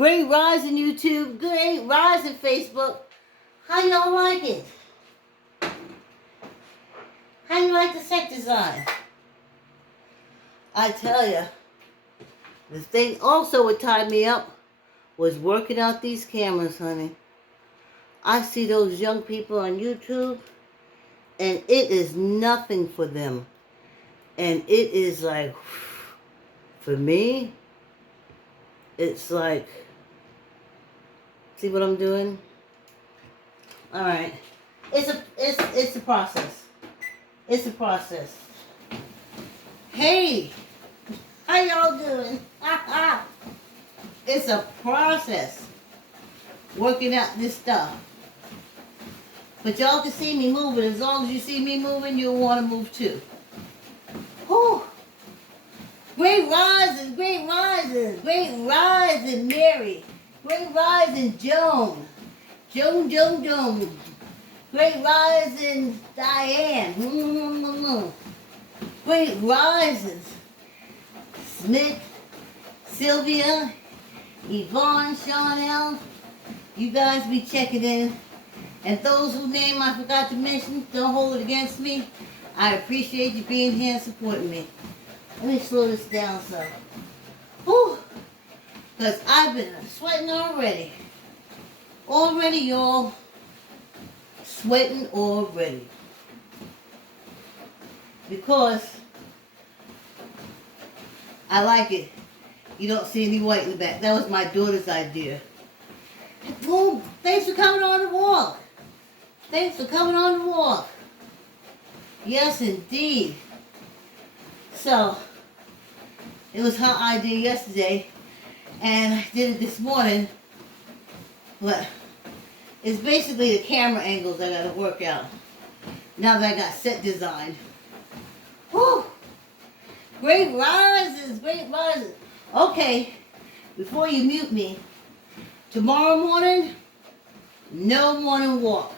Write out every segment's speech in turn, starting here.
Great rise in YouTube. Great rise in Facebook. How y'all like it? How you like the set design? I tell ya, the thing also would tie me up was working out these cameras, honey. I see those young people on YouTube, and it is nothing for them. And it is like, for me, it's like, see what I'm doing? All right, it's a process. It's a process. Hey, how y'all doing? It's a process working out this stuff. But y'all can see me moving. As long as you see me moving, you'll want to move too. Whew. Great rises, great rises, great rising Mary. Great rising Joan. Joan. Great rising Diane. Great rises Smith, Sylvia, Yvonne, Chanel. You guys be checking in. And those whose name I forgot to mention, don't hold it against me. I appreciate you being here and supporting me. Let me slow this down some. Whew. Because I've been sweating already. Already, y'all. Sweating already. Because I like it. You don't see any white in the back. That was my daughter's idea. Boom. Thanks for coming on the walk. Thanks for coming on the walk. Yes, indeed. So, it was her idea yesterday, and I did it this morning, but it's basically the camera angles I gotta work out. Now that I got set designed. Whew! Great rises, great rises. Okay, before you mute me, tomorrow morning, no morning walk.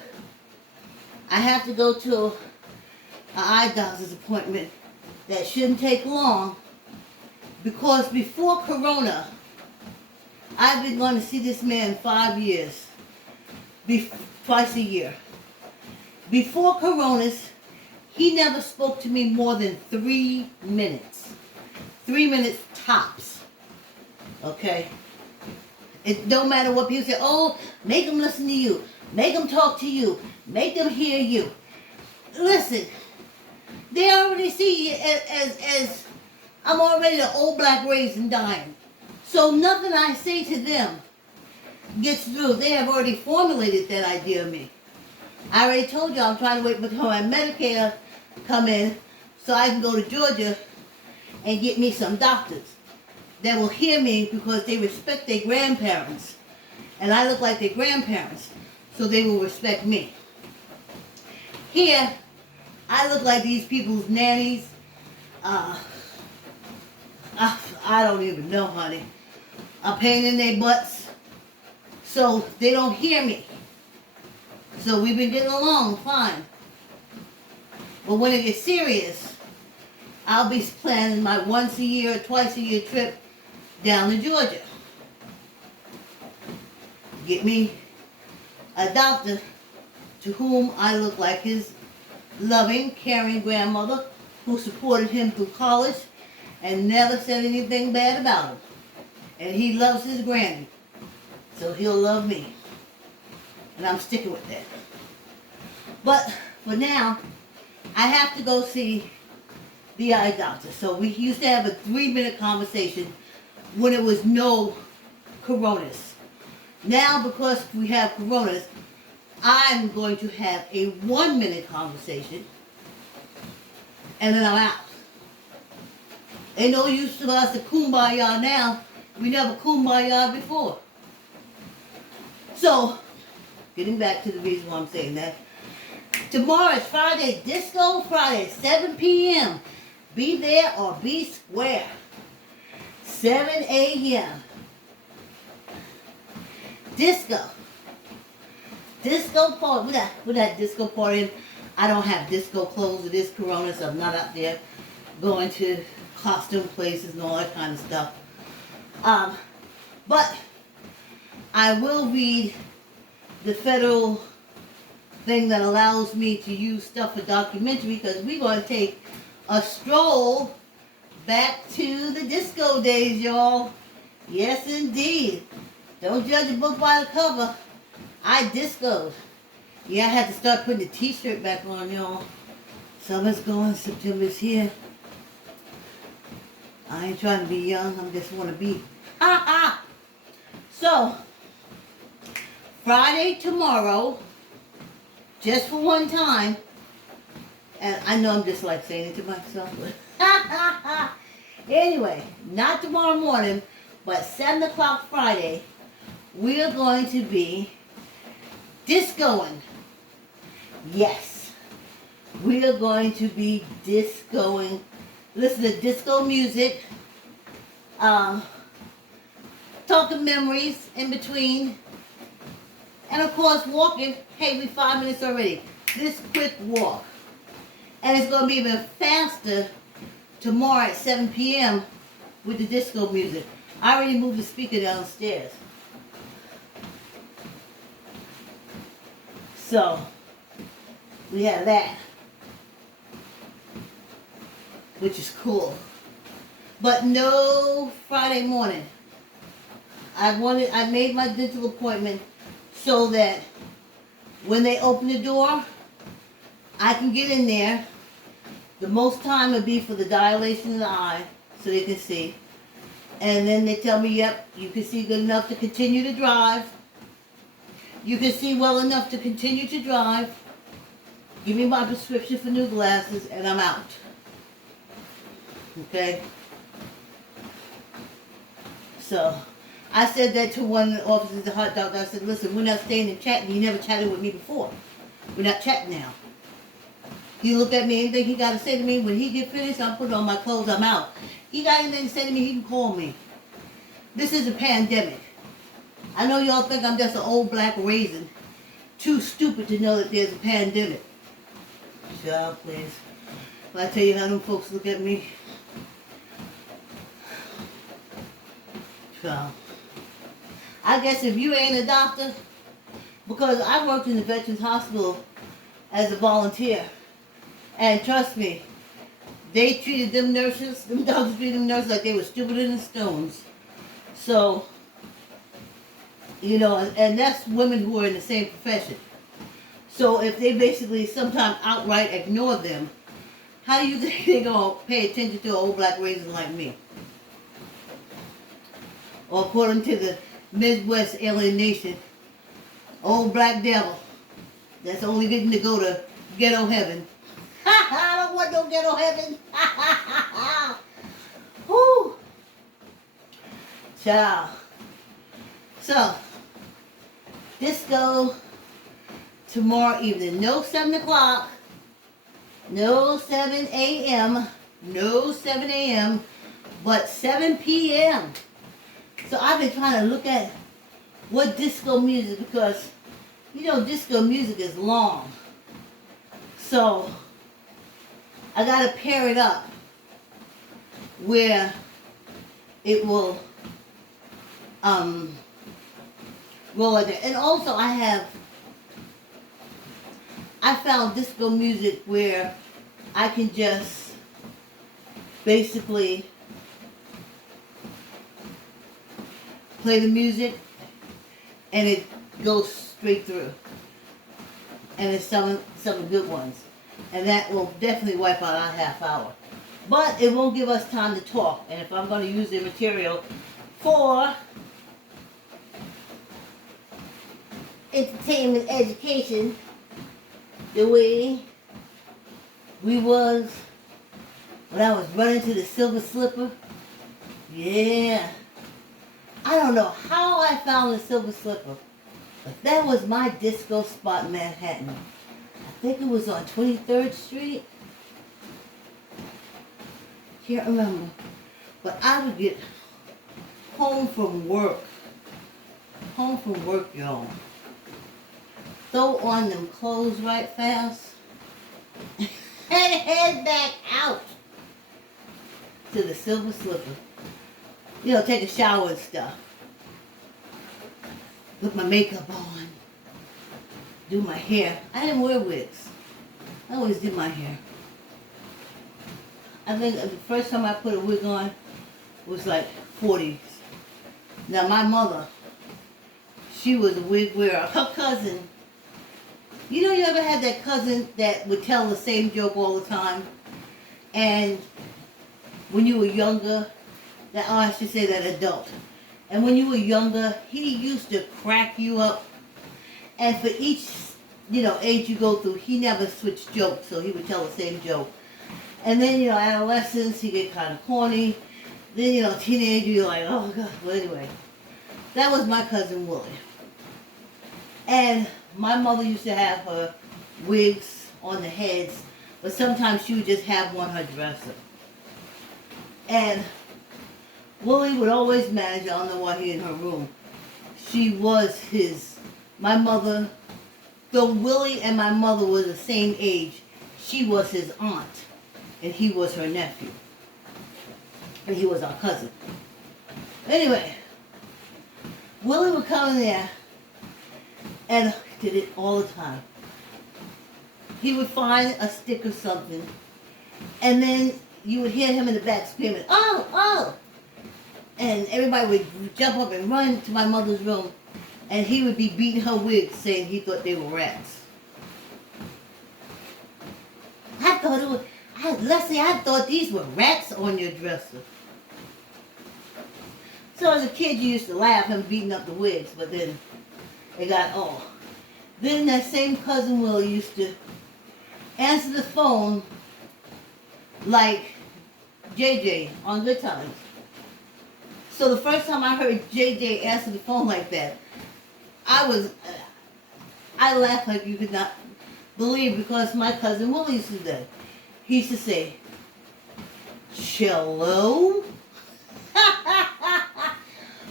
I have to go to an eye doctor's appointment that shouldn't take long, because before Corona, I've been going to see this man 5 years, twice a year. Before Coronas, he never spoke to me more than 3 minutes. 3 minutes tops. Okay? It don't matter what people say. Oh, make them listen to you. Make them talk to you. Make them hear you. Listen, they already see you as I'm already the old black raised and dying. So nothing I say to them gets through. They have already formulated that idea of me. I already told you I'm trying to wait until my Medicare come in so I can go to Georgia and get me some doctors that will hear me, because they respect their grandparents. And I look like their grandparents, so they will respect me. Here, I look like these people's nannies. I don't even know, honey. A pain in their butts, so they don't hear me. So we've been getting along fine. But when it gets serious, I'll be planning my once a year or twice a year trip down to Georgia. Get me a doctor to whom I look like his loving, caring grandmother who supported him through college and never said anything bad about him. And he loves his granny, so he'll love me. And I'm sticking with that. But for now, I have to go see the eye doctor. So we used to have a 3-minute conversation when it was no Coronas. Now, because we have Coronas, I'm going to have a 1-minute conversation, and then I'm out. Ain't no use to us to kumbaya now. We never kumbaya before. So, getting back to the reason why I'm saying that. Tomorrow is Friday Disco Friday, 7 p.m. Be there or be square. 7 a.m. Disco. Disco party. With that disco party, I don't have disco clothes. It is Corona, so I'm not out there going to costume places and all that kind of stuff. But I will read the federal thing that allows me to use stuff for documentary, because we're going to take a stroll back to the disco days, y'all. Yes, indeed. Don't judge a book by the cover. I discoed. Yeah, I had to start putting the t-shirt back on, y'all. Summer's gone, September's here. I ain't trying to be young, I just want to be. Ha ha! So, Friday tomorrow, just for one time, and I know I'm just like saying it to myself, but anyway, not tomorrow morning, but 7 o'clock Friday, we are going to be discoing. Yes, we are going to be discoing. Listen to disco music, talking memories in between, and of course walking. Hey, we 5 minutes already. This quick walk. And it's going to be even faster tomorrow at 7 p.m. with the disco music. I already moved the speaker downstairs. So, we have that, which is cool. But no Friday morning. I made my dental appointment so that when they open the door, I can get in there. The most time would be for the dilation of the eye, so they can see. And then they tell me, yep, you can see good enough to continue to drive. You can see well enough to continue to drive. Give me my prescription for new glasses, and I'm out. Okay? So, I said that to one of the officers, the hot doctor. I said, listen, we're not staying and chatting. You never chatted with me before. We're not chatting now. He looked at me, anything he got to say to me, when he get finished, I'm putting on my clothes, I'm out. He got anything to say to me, he can call me. This is a pandemic. I know y'all think I'm just an old black raisin, too stupid to know that there's a pandemic. Shut up, please. If I tell you how them folks look at me. So, I guess if you ain't a doctor, because I worked in the Veterans Hospital as a volunteer, and trust me, they treated them nurses, them doctors treated them nurses like they were stupider than stones. So, you know, and that's women who are in the same profession. So if they basically sometimes outright ignore them, how do you think they're going to pay attention to an old black raisin like me? Or according to the Midwest alien nation, old black devil that's only getting to go to ghetto heaven. I don't want no ghetto heaven. Whoo! Ciao. So, disco tomorrow evening. No 7 o'clock. No 7 a.m. No 7 a.m. But 7 p.m. So I've been trying to look at what disco music, because, you know, disco music is long. So, I got to pair it up where it will roll like that. And also I found disco music where I can just basically play the music and it goes straight through. And it's some good ones. And that will definitely wipe out our half hour. But it won't give us time to talk. And if I'm going to use the material for entertainment education, the way we was when I was running to the Silver Slipper, yeah. I don't know how I found the Silver Slipper, but that was my disco spot in Manhattan. I think it was on 23rd Street. Can't remember. But I would get home from work, y'all. Throw on them clothes right fast and head back out to the Silver Slipper. You know, take a shower and stuff. put my makeup on, do my hair. I didn't wear wigs. I always did my hair. I think the first time I put a wig on was like 40s. Now my mother, she was a wig wearer. Her cousin, you know, you ever had that cousin that would tell the same joke all the time? And when you were younger, I should say that adult. And when you were younger, he used to crack you up. And for each, age you go through, he never switched jokes, so he would tell the same joke. And then, adolescence, he get kind of corny. Then, teenager, you're like, oh God. Well, anyway, that was my cousin Willie. And my mother used to have her wigs on the heads, but sometimes she would just have one her dresser. And Willie would always manage, I don't know why he in her room. She was my mother, though Willie and my mother were the same age, she was his aunt, and he was her nephew. And he was our cousin. Anyway, Willie would come in there, and did it all the time. He would find a stick or something, and then you would hear him in the back screaming, oh, oh! And everybody would jump up and run to my mother's room, and he would be beating her wigs, saying he thought they were rats. Leslie, I thought these were rats on your dresser. So as a kid, you used to laugh him beating up the wigs, but then it got old. Then that same cousin Will used to answer the phone like JJ on Good Times. So the first time I heard JJ answer the phone like that, I laughed like you could not believe, because my cousin Willie used to do that. He used to say, "Cello?"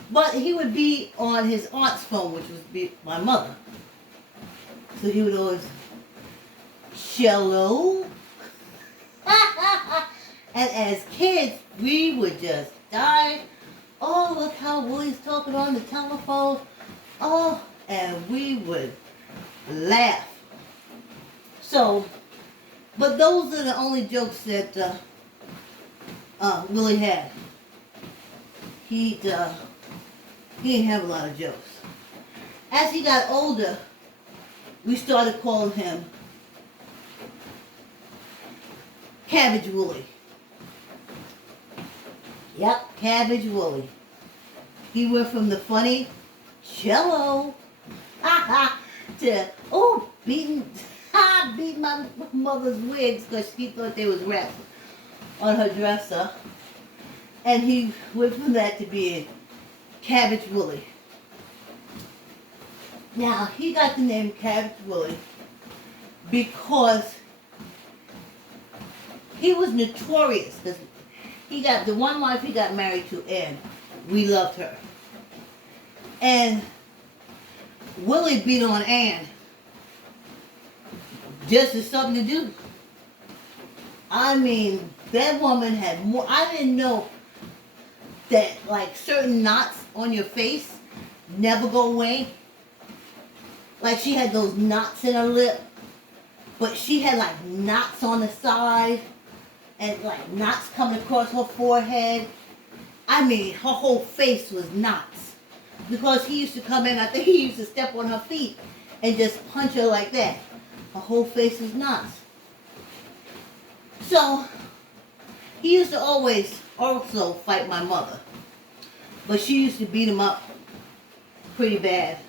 But he would be on his aunt's phone, which was my mother. So he would always, "Cello?" And as kids, we would just die. Oh, look how Willie's talking on the telephone. Oh, and we would laugh. So, but those are the only jokes that Willie had. He didn't have a lot of jokes. As he got older, we started calling him Cabbage Willie. Yep, Cabbage Willie. He went from the funny cello to beating my mother's wigs because she thought they was rats on her dresser. And he went from that to being Cabbage Willie. Now, he got the name Cabbage Willie because he was notorious. He got the one wife he got married to, and we loved her. And Willie beat on Ann just as something to do. I mean, that woman had more. I didn't know that like certain knots on your face never go away. Like she had those knots in her lip, but she had like knots on the side and like knots coming across her forehead. I mean, her whole face was knots. Because he used to come in, I think he used to step on her feet and just punch her like that. Her whole face was knots. So, he used to always also fight my mother. But she used to beat him up pretty bad.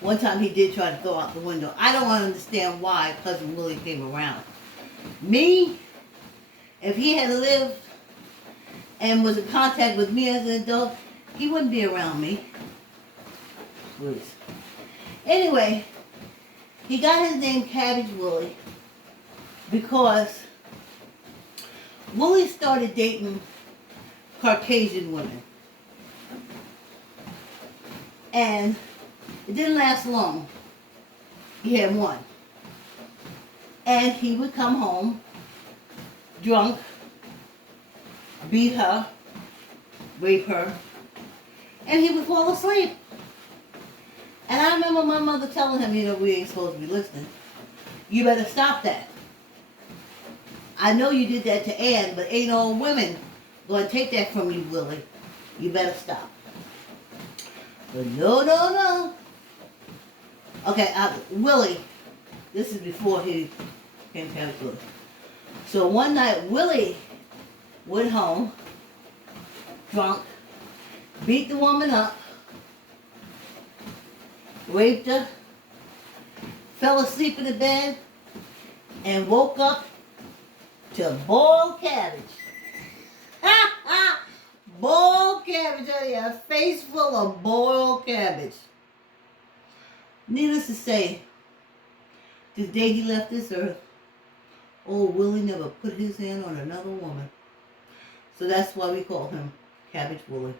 One time he did try to throw out the window. I don't understand why Cousin Willie came around. Me, if he had lived and was in contact with me as an adult, he wouldn't be around me. Please. Anyway, he got his name Cabbage Willie because Willie started dating Caucasian women. And it didn't last long. He had one. And he would come home drunk, beat her, rape her, and he would fall asleep. And I remember my mother telling him, we ain't supposed to be listening. You better stop that. I know you did that to Ann, but ain't all women going to take that from you, Willie. You better stop. But no. Okay, Willie, this is before he came to Cabbage Willie. So one night, Willie went home, drunk, beat the woman up, raped her, fell asleep in the bed, and woke up to boiled cabbage. Boiled cabbage, a face full of boiled cabbage. Needless to say, the day he left this earth, old Willie never put his hand on another woman. So that's why we call him Cabbage Willie.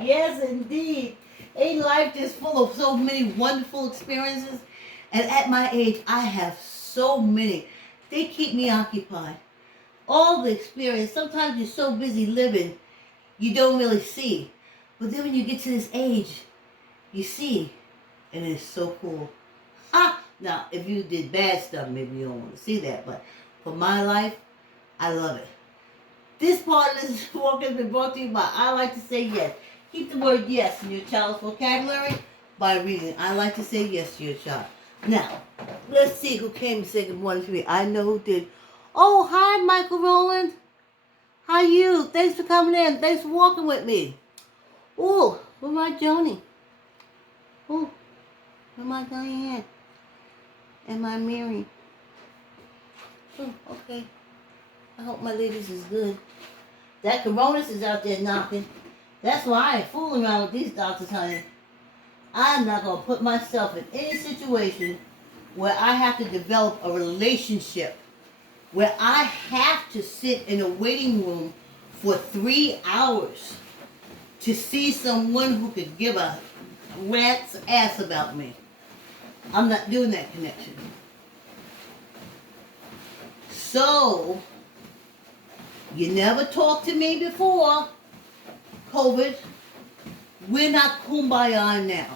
Yes, indeed. Ain't life just full of so many wonderful experiences? And at my age, I have so many. They keep me occupied. All the experience. Sometimes you're so busy living, you don't really see. But then when you get to this age, you see. And it's so cool. Now, if you did bad stuff, maybe you don't want to see that. But for my life, I love it. This part of this walk has been brought to you by I Like to Say Yes. Keep the word yes in your child's vocabulary by reading. I like to say yes to your child. Now, let's see who came to say good morning to me. I know who did. Oh, hi, Michael Rowland. How you? Thanks for coming in. Thanks for walking with me. Oh, where my Joni? Oh, where my Diane? And my Mary? Oh, okay. I hope my ladies is good. That Coronas is out there knocking. That's why I ain't fooling around with these doctors, honey. I'm not going to put myself in any situation where I have to develop a relationship, where I have to sit in a waiting room for 3 hours to see someone who could give a rat's ass about me. I'm not doing that connection. So, you never talked to me before COVID. We're not kumbaya now.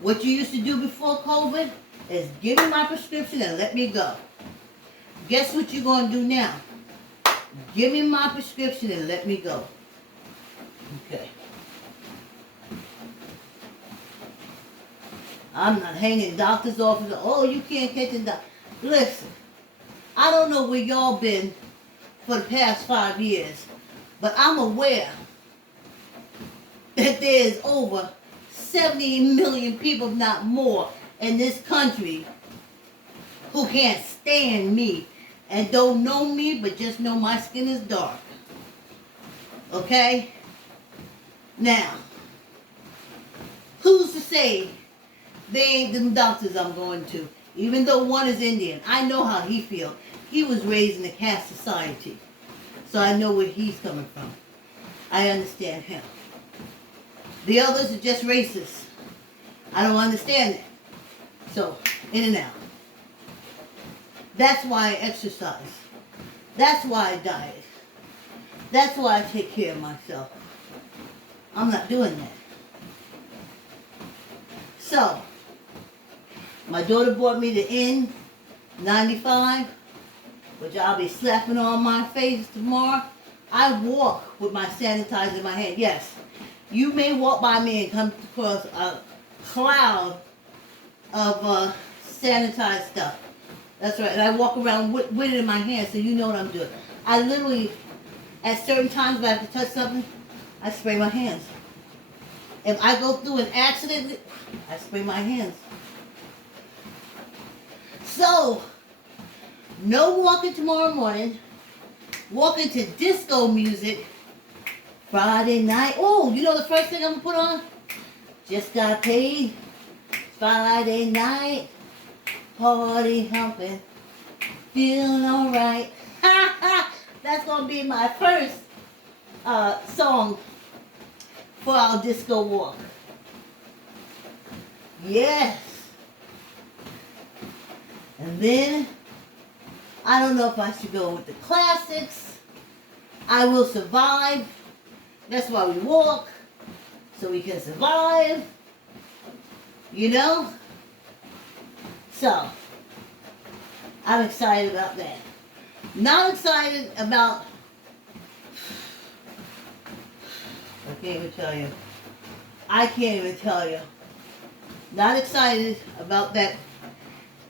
What you used to do before COVID is give me my prescription and let me go. Guess what you're going to do now? Give me my prescription and let me go. Okay. I'm not hanging doctor's office. Oh, you can't catch a doctor. Listen, I don't know where y'all been for the past 5 years, but I'm aware that there's over 70 million people, if not more, in this country who can't stand me and don't know me, but just know my skin is dark. Okay? Now, who's to say they ain't them doctors I'm going to? Even though one is Indian, I know how he feels. He was raised in a caste society, so I know where he's coming from. I understand him. The others are just racist. I don't understand it. So, in and out. That's why I exercise. That's why I diet. That's why I take care of myself. I'm not doing that. So, my daughter bought me the N95, which I'll be slapping on my face tomorrow. I walk with my sanitizer in my hand. Yes, you may walk by me and come across a cloud of sanitized stuff. That's right. And I walk around with it in my hand, so you know what I'm doing. I literally, at certain times when I have to touch something, I spray my hands. If I go through an accident, I spray my hands. So, no walking tomorrow morning. Walking to disco music Friday night. Oh, you know the first thing I'm going to put on? Just got paid. Friday night. Party humping. Feeling alright. That's going to be my first song for our disco walk. Yes. And then, I don't know if I should go with the classics. I Will Survive. That's why we walk. so we can survive, you know? So, I'm excited about that. Not excited about, I can't even tell you. I can't even tell you. Not excited about that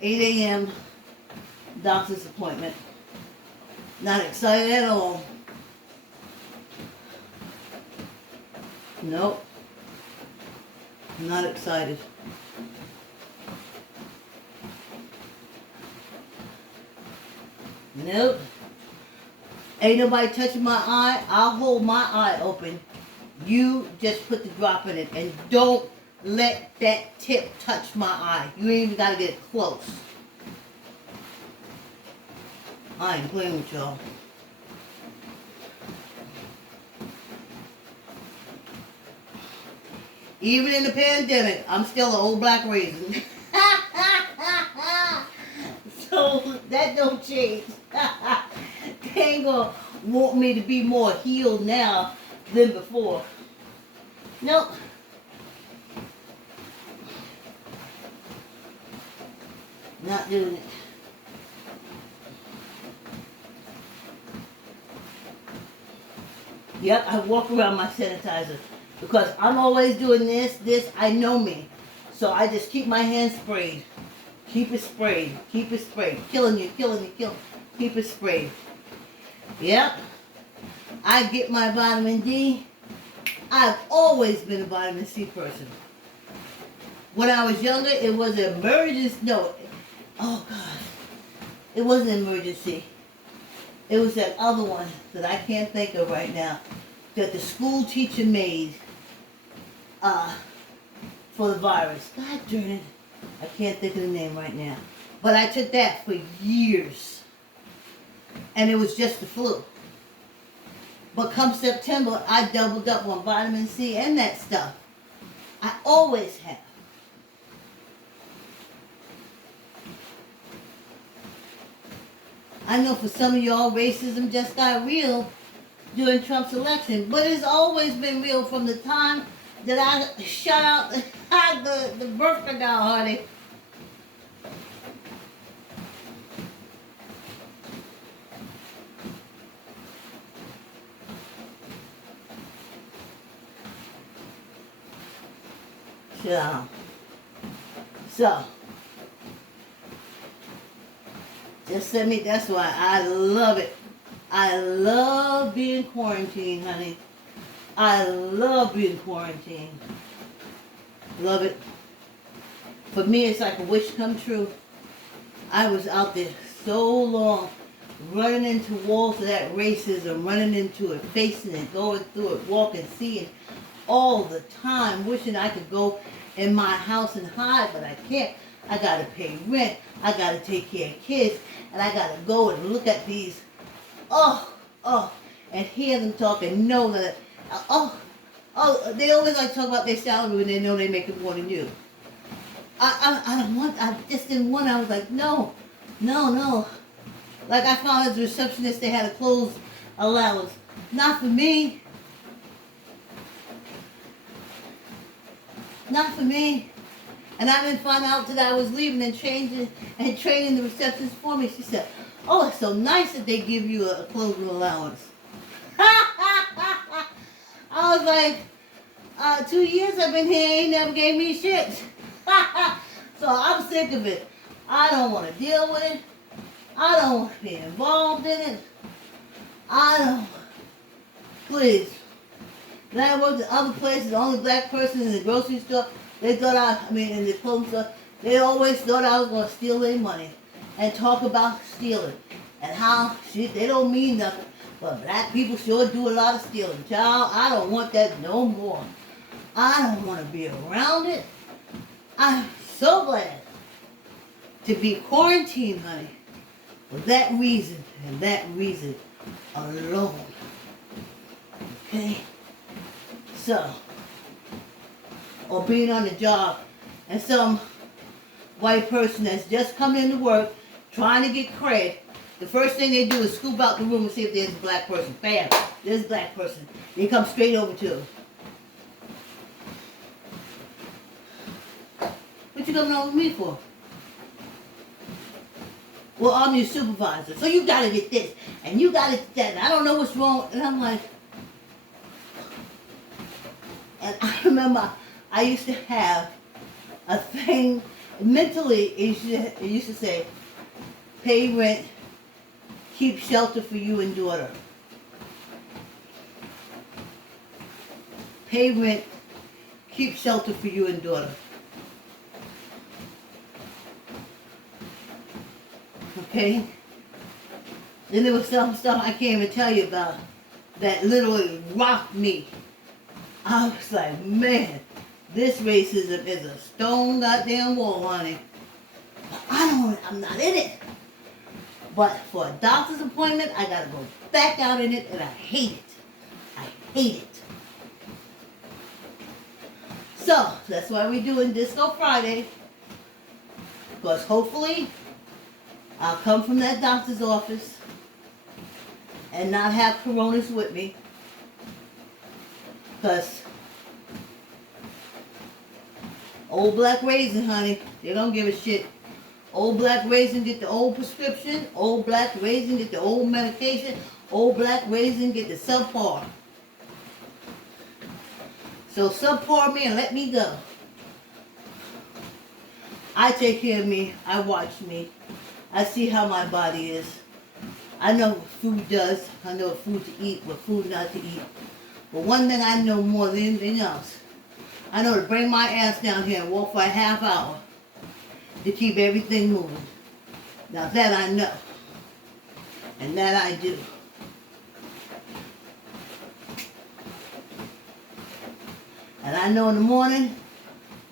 8 a.m. doctor's appointment. Not excited at all. Nope. Not excited. Nope. Ain't nobody touching my eye. I'll hold my eye open. You just put the drop in it and don't let that tip touch my eye. You ain't even gotta get close. I ain't playing with y'all. Even in the pandemic, I'm still an old black raisin. So that don't change. They ain't gonna want me to be more healed now than before. Nope. Not doing it. Yep, I walk around my sanitizer because I'm always doing this. I know me. So I just keep my hands sprayed. Keep it sprayed. Keep it sprayed. Killing you. Keep it sprayed. Yep. I get my vitamin D. I've always been a vitamin C person. When I was younger, it was an emergency. No. Oh, God. It wasn't an emergency. It was that other one that I can't think of right now that the school teacher made for the virus. God darn it. I can't think of the name right now. But I took that for years. And it was just the flu. But come September, I doubled up on vitamin C and that stuff. I always have. I know for some of y'all, racism just got real during Trump's election, but it's always been real from the time that I shut out the birth canal, honey. So, just send me, that's why I love it. I love being quarantined, honey. I love being quarantined. Love it. For me, it's like a wish come true. I was out there so long, running into walls of that racism, running into it, facing it, going through it, walking, seeing all the time, wishing I could go in my house and hide, but I can't. I gotta pay rent, I gotta take care of kids, and I gotta go and look at these, and hear them talk and know that, they always like to talk about their salary when they know they make more than you. I just didn't want, I was like, no. Like I found as a receptionist, they had a clothes allowance. Not for me. Not for me. And I didn't find out that I was leaving and changing and training the receptionist for me. She said, oh, it's so nice that they give you a clothing allowance. I was like, 2 years I've been here, ain't never gave me shit. So I'm sick of it. I don't want to deal with it. I don't want to be involved in it. I don't. Please. Then I worked at other places, the only black person in the grocery store. They thought in the clothing store, they always thought I was going to steal their money and talk about stealing and how shit, they don't mean nothing. But black people sure do a lot of stealing. Child, I don't want that no more. I don't want to be around it. I'm so glad to be quarantined, honey, for that reason and that reason alone. Okay? So, or being on the job and some white person that's just come into work trying to get cred, the first thing they do is scoop out the room and see if there's a black person. Bam, there's a black person. They come straight over to him. What you coming on with me for? Well, I'm your supervisor, so you gotta get this, and you gotta get that, and I don't know what's wrong. And I'm like, and I remember I used to have a thing, mentally, it used to say, pay rent, keep shelter for you and daughter. Pay rent, keep shelter for you and daughter. Okay? Then there was some stuff I can't even tell you about that literally rocked me. I was like, man, this racism is a stone goddamn wall, honey. But I'm not in it. But for a doctor's appointment, I gotta go back out in it, and I hate it. I hate it. So, that's why we're doing Disco Friday. Because hopefully, I'll come from that doctor's office and not have coronas with me. Because old black raisin, honey, they don't give a shit. Old black raisin get the old prescription. Old black raisin get the old medication. Old black raisin get the subpar. So subpar me and let me go. I take care of me. I watch me. I see how my body is. I know what food does. I know what food to eat, what food not to eat. But one thing I know more than anything else, I know to bring my ass down here and walk for a half hour to keep everything moving. Now that I know. And that I do. And I know in the morning,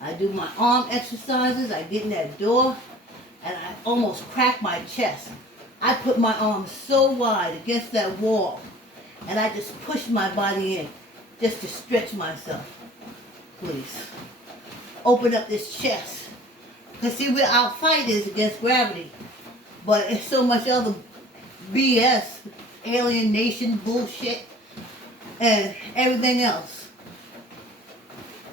I do my arm exercises, I get in that door, and I almost crack my chest. I put my arms so wide against that wall, and I just push my body in, just to stretch myself. Please. Open up this chest. Because see, our fight is against gravity. But it's so much other BS, alienation, bullshit, and everything else.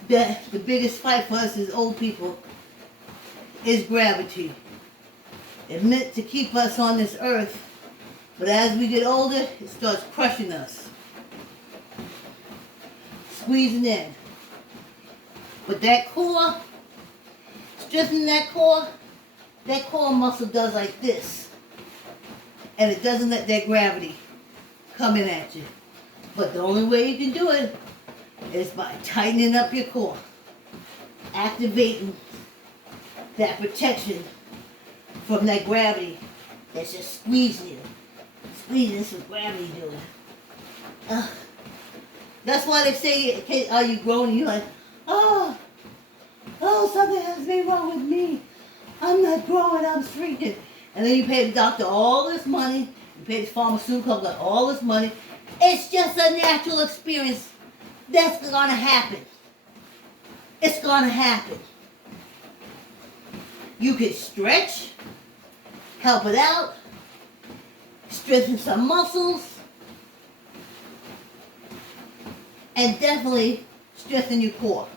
That the biggest fight for us as old people is gravity. It's meant to keep us on this earth, but as we get older, it starts crushing us. Squeezing in. But that core, strengthening that core muscle does like this. And it doesn't let that gravity come in at you. But the only way you can do it is by tightening up your core. Activating that protection from that gravity that's just squeezing you. Squeezing, this is gravity doing. That's why they say, are you growing? You're like, oh, something has been wrong with me. I'm not growing, I'm shrinking. And then you pay the doctor all this money, you pay the pharmaceutical company all this money. It's just a natural experience. That's gonna happen. It's gonna happen. You can stretch, help it out, strengthen some muscles, and definitely strengthen your core.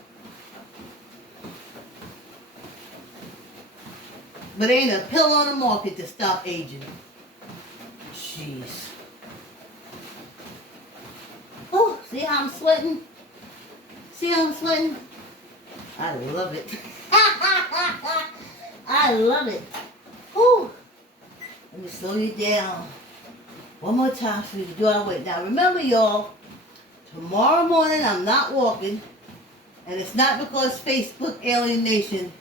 But ain't a pill on the market to stop aging. Jeez. Oh, see how I'm sweating? See how I'm sweating? I love it. I love it. Whew. Let me slow you down. One more time so we can do our weight. Now remember, y'all, tomorrow morning I'm not walking. And it's not because Facebook alienation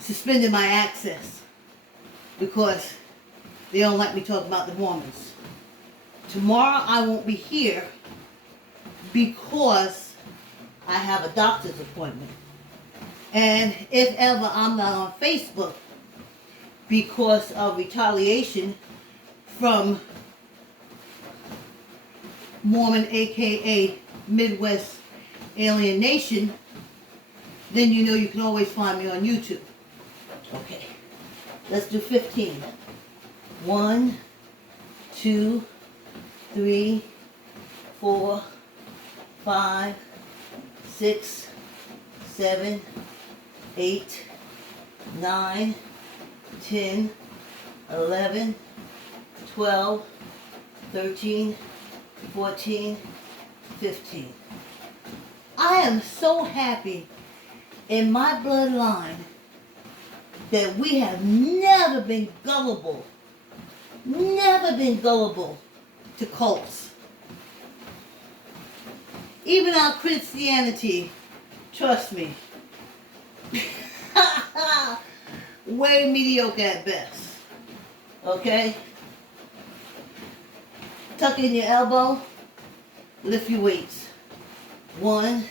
suspended my access. Because they don't like me talking about the Mormons. Tomorrow I won't be here because I have a doctor's appointment. And if ever I'm not on Facebook because of retaliation from Mormon, aka Midwest Alien Nation, then you know you can always find me on YouTube. Okay, let's do 15. 1, 2, 3, 4, 5, 6, 7, 8, 9, 10, 11, 12, 13, 14, 15. I am so happy in my bloodline that we have never been gullible to cults. Even our Christianity, trust me, way mediocre at best. Okay? Tuck in your elbow, lift your weights. 1,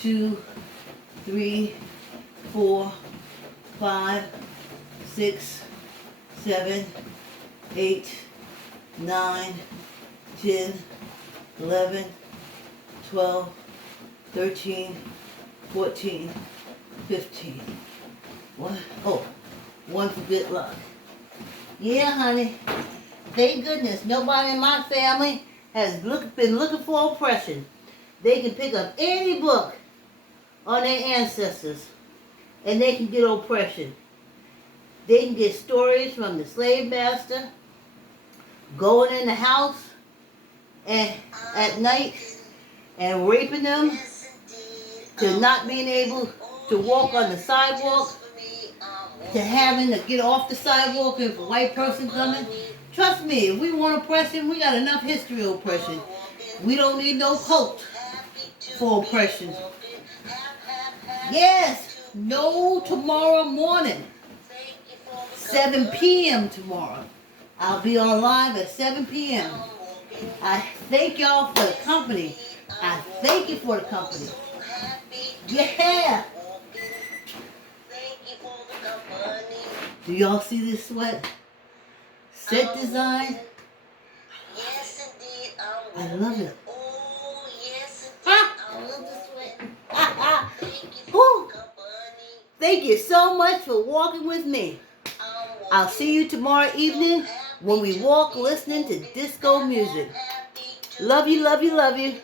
2, 3, 4, 5, 6, 7, 8, 9, 10, 11, 12, 13, 14, 15. What? Oh, 1 for good luck. Yeah, honey. Thank goodness nobody in my family has been looking for oppression. They can pick up any book on their ancestors and they can get oppression. They can get stories from the slave master going in the house and at night and raping them to not being able to walk on the sidewalk, to having to get off the sidewalk if a white person coming. Trust me, if we want oppression, we got enough history of oppression. We don't need no cult for oppression. Yes, no tomorrow morning. 7 p.m. tomorrow. I'll be on live at 7 p.m. I thank y'all for the company. I thank you for the company. Yeah. Do y'all see this sweat? Set design. I love it. I love the sweat. Thank you so much for walking with me. I'll see you tomorrow evening when we walk listening to disco music. Love you, love you, love you.